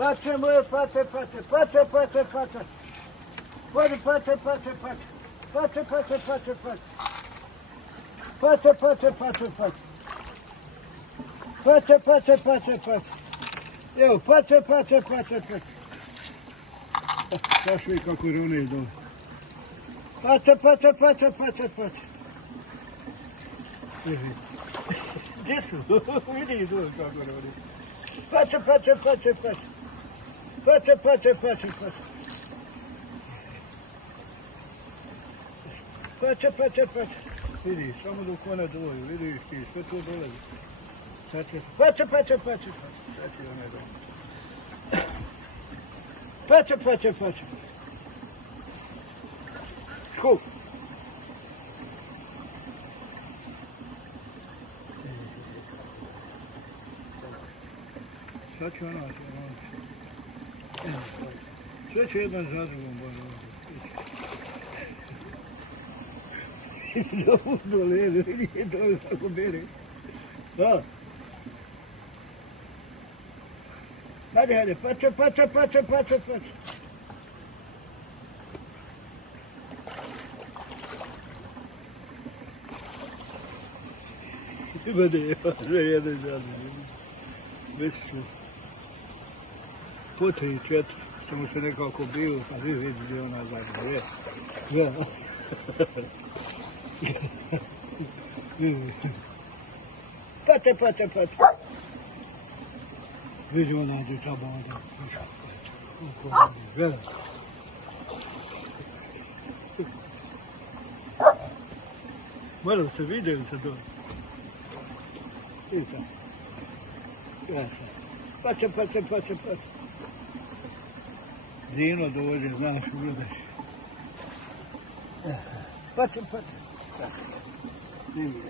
Patrzę, moje, patrzę. Patrzę. Patrzę. Evo, patrzę. Zašli kako rune dole. Patrzę. Gdje su? Vidi dole kako rune. Patrzę. Patrzę. Vidiš, samo dok ona dođe, vidiš ti, sve to dolazi. Sad će... Patrzę. Sad će ona dođe. Patrzę. Skok. Sad će ona. Sve će jedan za drugom bolje. Dole, vidi, dole tako bere. Da. Hajde, patrzę. Ima ne, jedan zadnji. Već su po 3, 4, samo se nekako bio, pa vi vidili ona zadnja. Da. Patrzę. Vidi ona dječaba onda. Gledaj. Malo se vidjeli se to. I tako. Patrzę. Zino dođe, znaš, gledaš. Patrzę. Vidi.